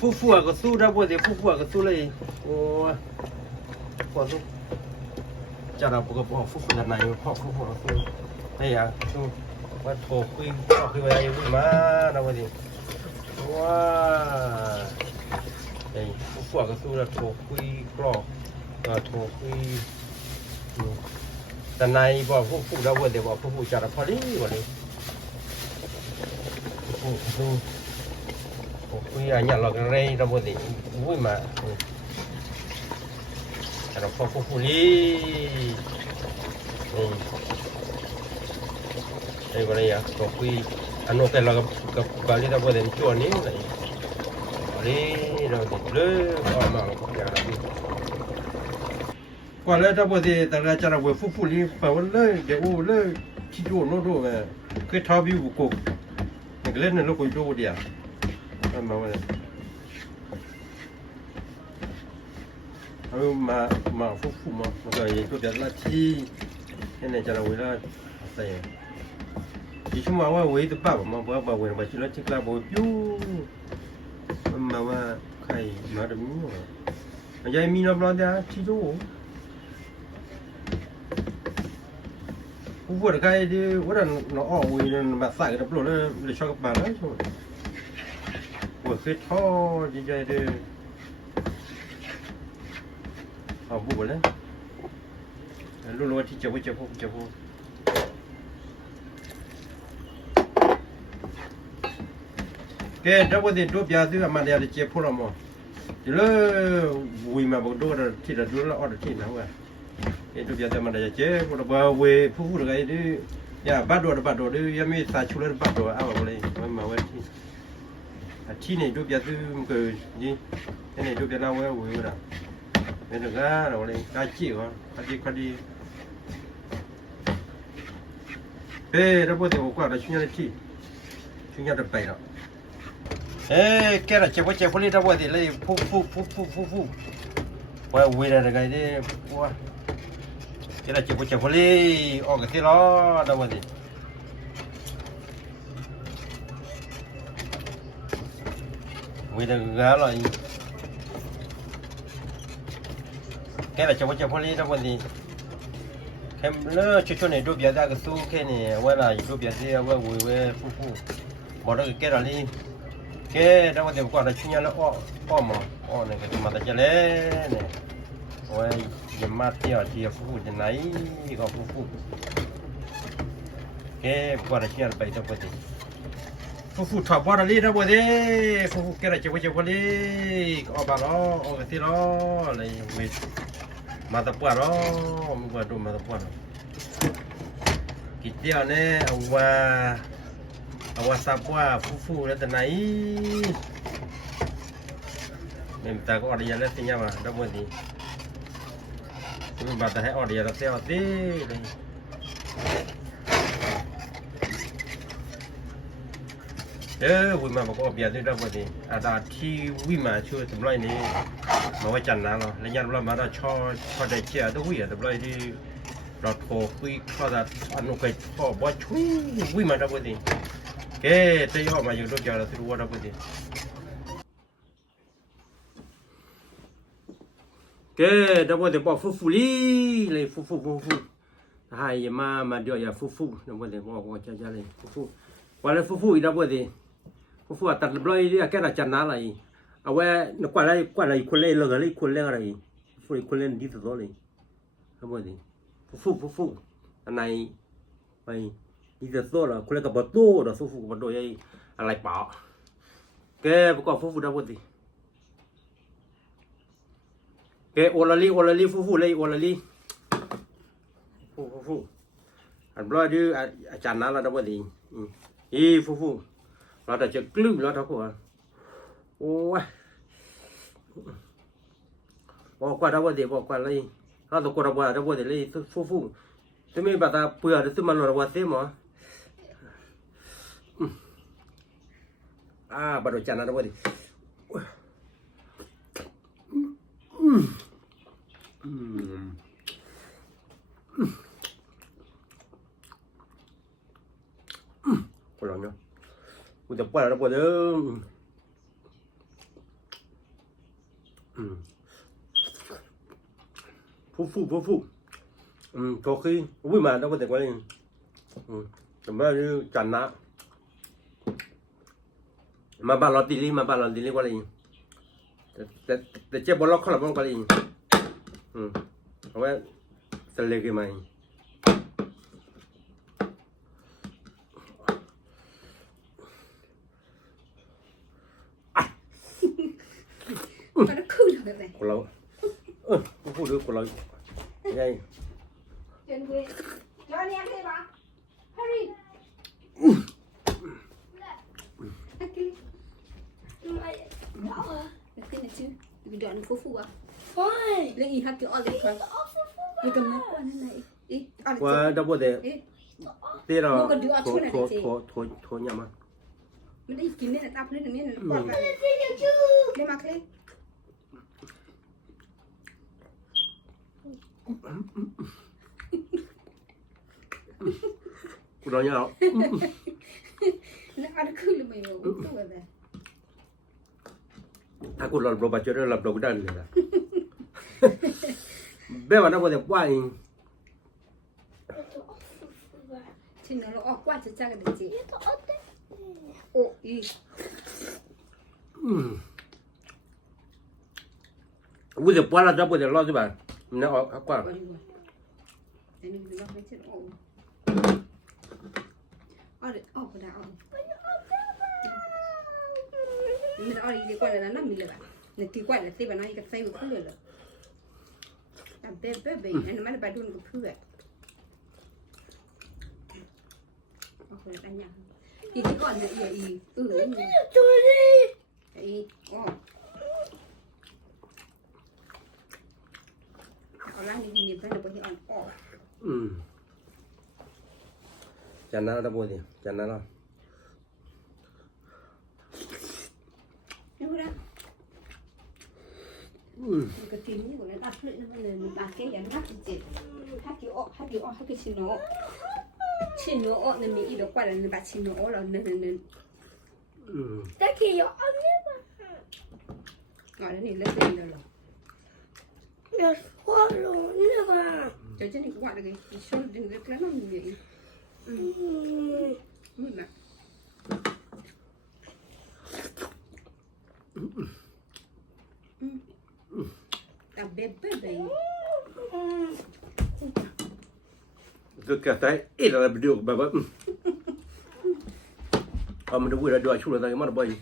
fufu à cái su ra bữa thì fufu à cái su này ô quả su chả là một cái bỏ fufu lần này họ fufu là su đây à su mà thổ quy họ khi về mà đâu vậy wow đây fufu à cái su là thổ quy cỏ và thổ quy lần này bỏ fufu đâu vậy thì bỏ fufu chả là phá đi vậy fufu quy à nhận là cái ray đâu vậy vui mà nó có fufu đi đây vào đây à có quy anh nói cái là cái bali đâu vậy đến chỗ này này đi rồi thì lỡ mà có nhà đâu qua lỡ đâu vậy ta ra cho nó vừa fufu đi phải vẫn lỡ để u lỡ chỉ chỗ nó đồ mà cái thao biu của cô cái lên nó có chỗ đi à mà vậy mà fufu mà rồi tôi đặt là chi cái này cho nó vừa là đây chỉ chúng màว่าเว้ยตัวป้ามาว่าเว้ยมาชิลชิคลาโบยูมาว่าใครมาดมีวะมันยังมีน้ำร้อนจ้ะที่ดูผู้พูดใครที่ว่าเราออกเว้ยมาใส่กับเราเลยชอบกับบ้านแล้วใช่ไหมว่าเคยท้อใจเลยเอาพูดเลยรู้ว่าที่จะพูดแกถ้าว่าที่ตัวพิจารณามาเดี๋ยวจะเจ็บพวกเราหมดเดี๋ยววิ่งมาบอกดูที่เราดูแล้วอดที่นั่นว่ะไอ้ตัวพิจารณามาเดี๋ยวจะเจ็บพวกเราเว้ยผู้อะไรดิอย่าบัดดูดิยังไม่สายชุดเลยบัดดูเอาอะไรมาไว้ที่นี่ตัวพิจารณามันคือนี่นี่ตัวพิจารณาไว้เว้ยนะเป็นเรื่องอะไรอะไรการจี้วะคดีเฮ้ถ้าว่าที่ผมกว่าเราช่วยจะไปแล้วแกน่ะเจ็บพอดีถ้าว่าที่เลยฟูว่าวิ่งอะไรกันดิว่าแกน่ะเจ็บพอดีออกกันที่ล้อถ้าว่าที่วิ่งอะไรกันล่ะแกน่ะเจ็บพอดีถ้าว่าที่แค่เลิกช่วยในรูปยาดาก็สู้แค่นี้ว่าอะไรรูปยาที่ว่าวิ่งฟูบอกแล้วแกอะไรแกถ้าว่าเดี๋ยวก่อนเราชิ้นแล้วอ้อมเนี่ยก็จะมาแต่จะเล่เนี่ยโอ้ยอย่ามาเที่ยวฟูจะไหนก็ฟูแกก่อนเราชิ้นไปตัวพอดีฟูถอดบอลอะไรนะพอดีฟูแกเราจะพอดีออกมาล้อออกที่ล้ออะไรมาตะปัวล้อมันก็ดูมาตะปัวกินเดียวเนี่ยเอาว่าซับว่าฟูแล้วแต่ไหนเนี่ยแต่ก็ออดีแล้วที่นี่มาดับเบิลดีมันบัดแต่ให้ออดีแล้วเสียตีวิ่งมาบอกว่าเบียดด้วยดับเบิลดีอาดาที่วิ่งมาช่วยทำไรนี้มาไว้จันนะเราแล้วยันเรามาเราชอได้เจ้าต้องวิ่งทำไรที่เราโทรคุยข้อจะอนุเคยข้อบ่ช่วยวิ่งมาดับเบิลดีแกจะย่อมาอยู่รถยาวเราถือว่าเราพอดีแกดับเบิลเดี๋ยวบอกฟูเลยฟูให้มาเดี๋ยวอย่าฟูดับเบิลเดี๋ยวบอกว่าจะเลยฟูวันนี้ฟูอีดับเบิลเดี๋ยวฟูตัดบล็อกแกน่ะจันอะไรเอาไว้นึกว่าอะไรคนเล่นเลยคนเล่นอะไรฟูคนเล่นที่สุดเลยดับเบิลเดี๋ยวฟูอันไหนไปนี่จะโซ่ละคนเล่นกับประตูเราฟูกับประตูยัยอะไรเปล่าแกประกอบฟูดับเบิลดิแกโอลาลีฟูเลยโอลาลีฟูอันบล็อกดื้ออาจารย์นั้นเราดับเบิลดิฟูเราแต่จะกลื้มแล้วทั้งหัวโอ้ยบอกว่าดับเบิลดิบอกว่าอะไรเราต้องกดดับเบิลดิเลยฟูจะไม่แบบเปลือกหรือมันเราว่าเสียมั้งbaru chana dapat pulangnya udah pada dapat Phúc có khi vui mà đâu có thể qua đi tầm bao nhiêu chán nát mà bà lọt đi qua đi để chơi bóng lót không là bóng qua đi không phải sẽ lấy cái mày nó khư được vậy của lâu không được của lâu đây trên quê cho anh em đây bà Harry cái này chứ vì đoạn phố phụ à lấy gì hát kiểu ở đây thôi vì cầm nó qua nên này đi qua đâu có thể thế là thôi nhầm à mình đi kiếm nên là tao lên nên là còn lại để mặc lên của nó nhau nó ăn khư là mày uống tu rồiถ้าคุณหลับเราจะได้หลับเราได้เลยนะเบ้ว่าน้าก็จะว่าเอง thì nó ọt quá chứ chắc là được chị ồ đi กูจะปวดแล้วจะปวดจะรอดใช่ป่ะมันออกกว่า để mình cứ lấy trên ổ để cái đào mình ở đi quay là nó mình lại này thì quay là tê bà nói cái say của khứ rồi làm bé bé bé anh mới bà đun của khứ vậy rồi anh nhá thì cái con này gì ấy còn lại thì nhìn thấy là bởi vì chán nào đã bôi gì chán nào đúng đó cái tiếng như của nó đặt lên nó mình đặt cái nhắn hát thì hát cái xin nó nên mình được quay là mình đặt xin nó là nên cái gì vậy anh biết gọi là này lên đây rồi mà hoa rồi nữa mà cho nên cũng gọi là cái số đừng cái nó mình vậy mình là bé bé bé tôi kể tới ít là điều bà vợ mình đâu vui là đùa chung là gì mà nó bơi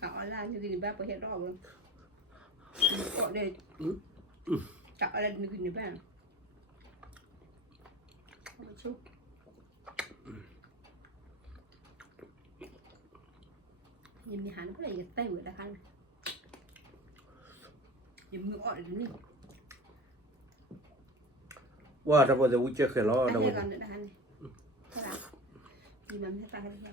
họ là như gì ba có hiện đó không họ đây chọn là như gì ba một chút nhìn mình hắn có thể tay vừa đã khăn nhìn mình gọi đến đi wow đâu có thể vui chơi khởi lo đâu có nữa đã khăn này sao đó nhìn mình hết tay hết nhau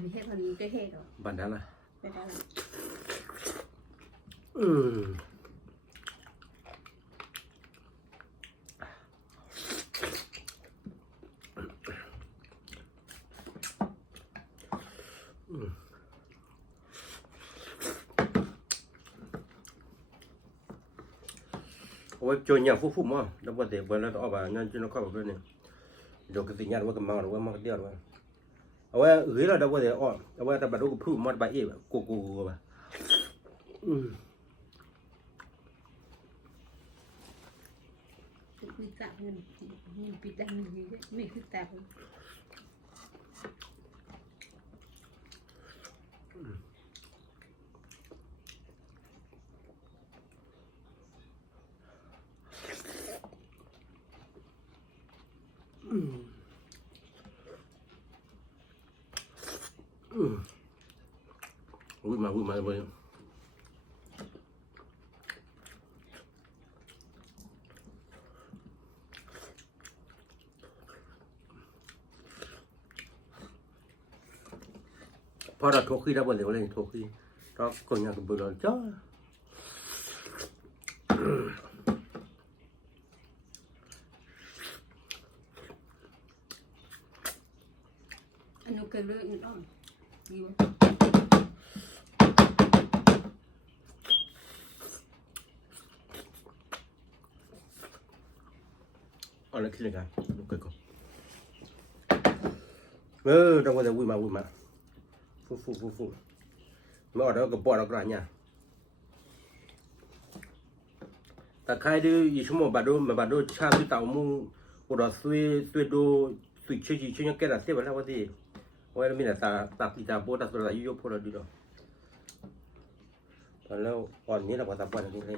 mình hết phần cái hết rồi bản thân là cái đó là ôi chơi nhà phúc mà đâu có thể vừa là tao bà nhân cho nó có vào bên này rồi cái tình nhà nó cầm màu nó mang cái điều rồi ôi gửi là đâu có thể ôi ta bắt đầu phúc mà bà ấy cô bà mình tạo mình bị đâm mình cứ tạo vui mà vậyพอเราโทรขึ้นได้บนเดี๋ยวเลยโทรขึ้นก็คนอยากเบื่อจ้า nu ke le ni on you เอาละคิดเลยกันลูกเกิดก่อนเราก็จะวิ่งมาฟูไม่ออกแล้วก็ปอดออกra nhaแต่ใครดูอีชั่วโมงบาดดูชาติเต่ามูกูรอซุยดูซุยชื่อแกระเสียไปแล้วว่าที่ว่าเรามีแต่ตาปีตาโบตาสุดายุยพอเราดูตอนแล้วอ่อนนี้เราก็ตาปอนนี่เลย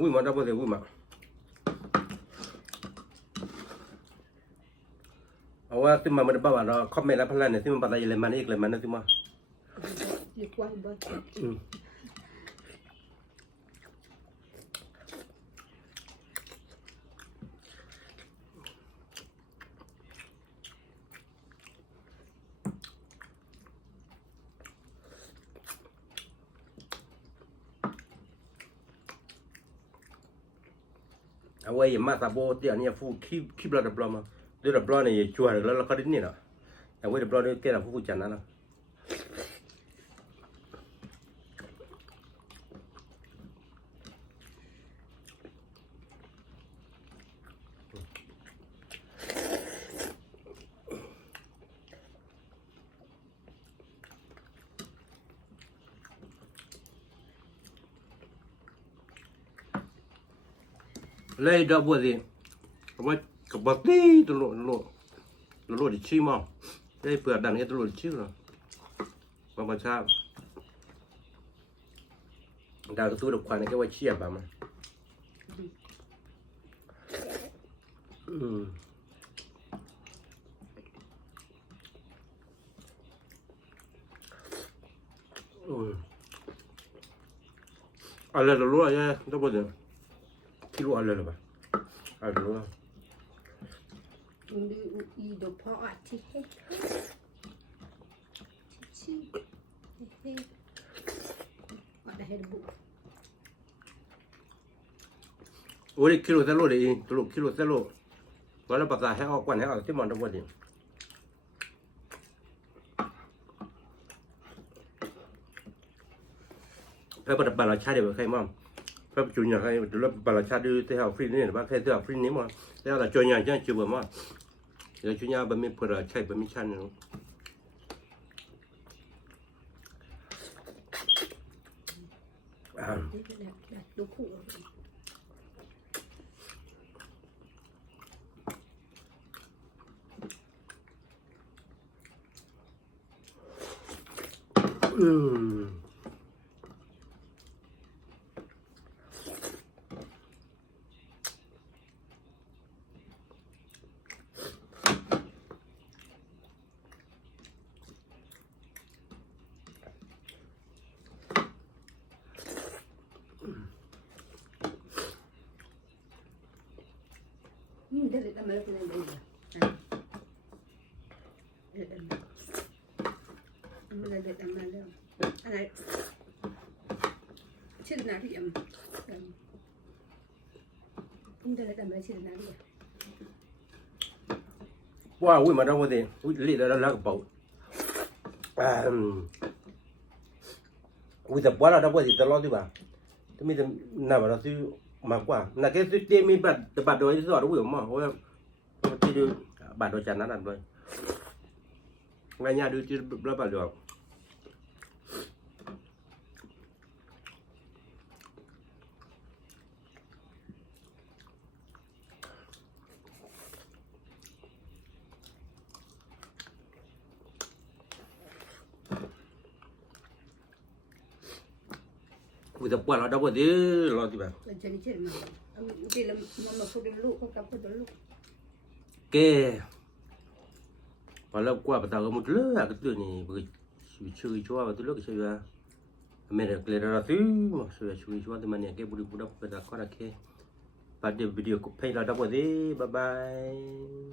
วิ่งมาได้บ่ได้วิ่งมาเอาว่าที่มามันบ้าเราคอมเมนต์แล้วพลันเนี่ยที่มันปัตตานีเลยมันอีกเลยมันนะที่มา le quoi bot เอาไว้มาตาโบที่อันนี้ฟูคีบเราดับล้อมาด้วยดับล้อเนี่ยชัวร์แล้วเราก็ดิ้นนี่เนาะเอาไว้ดับล้อด้วยแกเราฟูจันนะเนาะเลยดับบัวสิเอาไว้กับบัตตี้ตลอดดิชิมอ่ะได้เปิดดันให้ตลอดดิชิเนาะมาชาดาวตัวดอกควันนี่ก็ว่าเชี่ยแบบมันอะไรรู้อะไรดับบัวเนี่ยที่รู้อะไรหรือเปล่าอะไรรู้อ่ะ i do po ati he chi he ada he bu โอ้ยคิโลเซโลเลยตลกคิโลเซโลวันละภาษาให้ออกกว่าให้ออกที่มันดับบัวเนี่ยแล้วก็บาลาชาเดี๋ยวใครมั่งแล้วจุนอย่างใครดูแล้วบาลาชาดูที่เขาฟรีนี่หรือว่าใครที่เขาฟรีนี่มั่งแล้วแต่จุนอย่างเช่นจุนแบบว่าเดี๋ยวจุนอย่างแบบมีเพื่อใช้แบบมีชั้นเนาะดูคู่ Dari tamal ko lang dito. Dari tamal lang. Ano? Chill na rin. Dari tamal chill na rin. ว้าวมาแล้ววันนี้รีดแล้วกระเป๋าแต่ว่าเราได้วันที่ตลอดดีกว่าถ้ามีแต่หน้าเราซื้อมากกว่าหน้าแค่ซื้อเตี้ยมีบัตรโดยที่สอดรู้อยู่มั้งเพราะว่าที่ดูบัตรโดยจานนั้นเลยงานยาดูที่รับบัตรโดยแต่ว่าเราได้วันที่รอที่แบบ Jadi chill mah. Bila mama pun dulu, kau kapur dulu. แกพอเรากว่าประตาก็หมดเลยอะก็ตัวนี้ชื่อชัวร์ตัวเลือกใช่ไหมอเมริกาเลยเราซื้อมาช่วยชัวร์ที่มันเนี่ยแกบุรีบุรีประตาก็ได้แค่ไป Pada video ko pay la dapat bye bye